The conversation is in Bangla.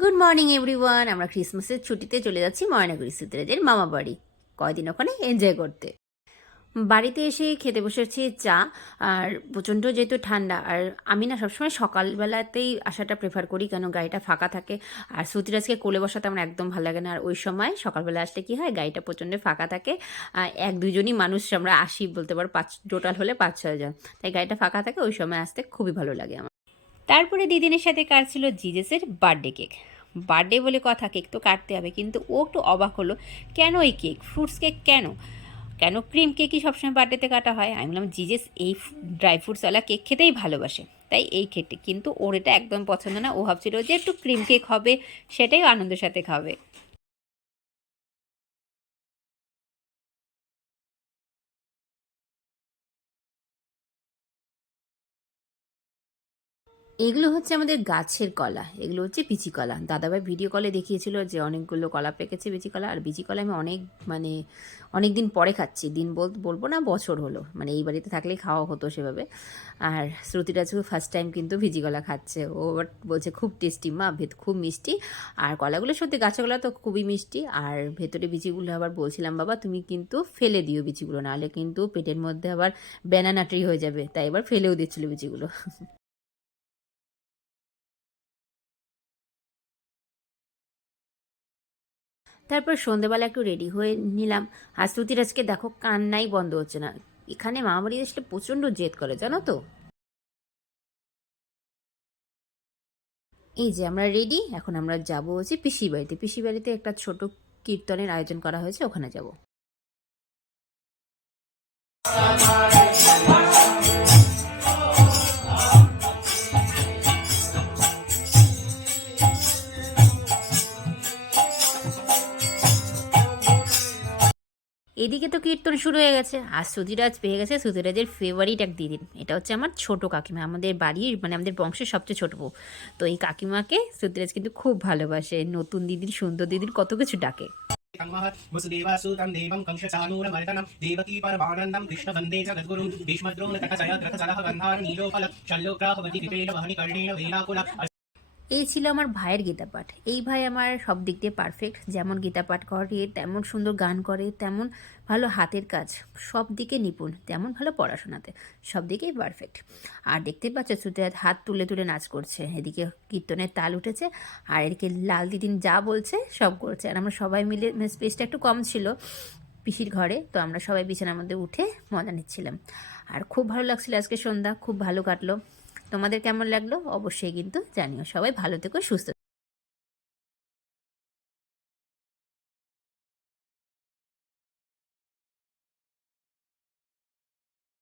Good morning everyone. আমরা ক্রিসমাসের ছুটিতে চলে যাচ্ছি ময়নাগুড়ি সুতরাজের মামা বাড়ি, কয়দিন ওখানে এনজয় করতে। বাড়িতে এসে খেতে বসেছি চা। আর প্রচণ্ড যেহেতু ঠান্ডা, আর আমি না সবসময় সকালবেলাতেই আসাটা প্রেফার করি, কেন গাড়িটা ফাঁকা থাকে। আর সুতিরাজকে কোলে বসাতে আমার একদম ভালো লাগে না। আর ওই সময় সকালবেলা আসলে কি হয়, গাড়িটা প্রচণ্ড ফাঁকা থাকে। এক দুজনই মানুষ আমরা আসি, বলতে পারো পাঁচ, টোটাল হলে 5-6 জন। তাই গাড়িটা ফাঁকা থাকে, ওই সময় আসতে খুবই ভালো লাগে আমার। তারপরে দিদিনের সাথে কাটছিল জিজেসের বার্থডে কেক। বার্থডে বলে কথা, কেক তো কাটতে হবে, কিন্তু ও একটু অবাক হলো, কেন এই কেক, ফ্রুটস কেক কেন, কেন ক্রিম কেকই সবসময় বার্থডেতে কাটা হয়। আমি বললাম জিজেস এই ড্রাই ফ্রুটসওয়ালা কেক খেতেই ভালোবাসে, তাই এই কেকটি, কিন্তু ওর এটা একদম পছন্দ না। ও ভাবছিল যে একটু ক্রিম কেক হবে, সেটাই আনন্দের সাথে খাবে। এগুলো হচ্ছে আমাদের গাছের কলা, এগুলো হচ্ছে বিচি কলা। দাদাভাই ভিডিও কলে দেখিয়েছিল যে অনেকগুলো কলা পেকেছে বিচি কলা। আর বিচি কলা আমি মানে অনেক দিন পরে খাচ্ছি, দিন বলবো না, বছর হলো, মানে এই বাড়িতে থাকলেই খাওয়া হতো সেভাবে। আর শ্রুতিরাজও ফার্স্ট টাইম কিন্তু ভিজি কলা খাচ্ছে। ও বাট বলছে খুব টেস্টি মা, খুব মিষ্টি। আর কলাগুলো সত্যি, গাছের কলা তো খুবই মিষ্টি। আর ভেতরে বিচিগুলো আবার বলছিলাম বাবা তুমি কিন্তু ফেলে দিও বিচিগুলো, নাহলে কিন্তু পেটের মধ্যে আবার ব্যানানা ট্রি হয়ে যাবে, তাই এবার ফেলেও দিচ্ছিল বিচিগুলো। তারপর সন্ধেবেলা একটু রেডি হয়ে নিলাম। আর শ্রুতিরাজকে দেখো, কান্নাই বন্ধ হচ্ছে না। এখানে মামাবাড়ি আসলে প্রচণ্ড জেদ করে, জানো তো। এই যে আমরা রেডি, এখন আমরা যাবো হচ্ছে পিসির বাড়িতে। পিসির বাড়িতে একটা ছোট কীর্তনের আয়োজন করা হয়েছে, ওখানে যাব। এদিকে তো কীর্তন শুরু হয়ে গেছে, আর শ্রুতিরাজ পেয়ে গেছে শ্রুতিরাজের ফেভারিট এক দিদি। এটা হচ্ছে আমার ছোট কাকিমা, আমাদের বাড়ির মানে আমাদের বংশের সবচেয়ে ছোট বউ। তো এই কাকিমাকে শ্রুতিরাজ কিন্তু খুব ভালোবাসে, নতুন দিদির, সুন্দর দিদির কত কিছু ডাকে। वसुदेवासुतं देवं कंसचानूरमर्दनं देवकी परमानन्दं कृष्णवन्दे जगद्गुरुं भीष्मद्रोणतटकजयद्रथजलः गन्धार नीलोफल शल्योग्राहवती विपेन वहनि कर्णेन वेलाकुला। এই ছিল আমার ভাইয়ের গীতা পাঠ। এই ভাই আমার সব দিক দিয়ে পারফেক্ট, যেমন গীতা পাঠ করে তেমন সুন্দর গান করে, তেমন ভালো হাতের কাজ, সব দিকে নিপুণ, তেমন ভালো পড়াশোনাতে, সব দিকেই পারফেক্ট। আর দেখতে পাচ্ছ শ্রুতিরাজ হাত তুলে তুলে নাচ করছে, এদিকে কীর্তনের তাল উঠেছে, আর এদিকে লাল দিদিন যা বলছে সব করছে। আর আমরা সবাই মিলে, স্পেসটা একটু কম ছিল পিসির ঘরে, তো আমরা সবাই বিছানার মধ্যে উঠে মজা নিচ্ছিলাম। আর খুব ভালো লাগছিল, আজকে সন্ধ্যা খুব ভালো কাটলো। তোমাদের কেমন লাগলো অবশ্যই কিন্তু জানিও। সবাই ভালো থেকো, সুস্থ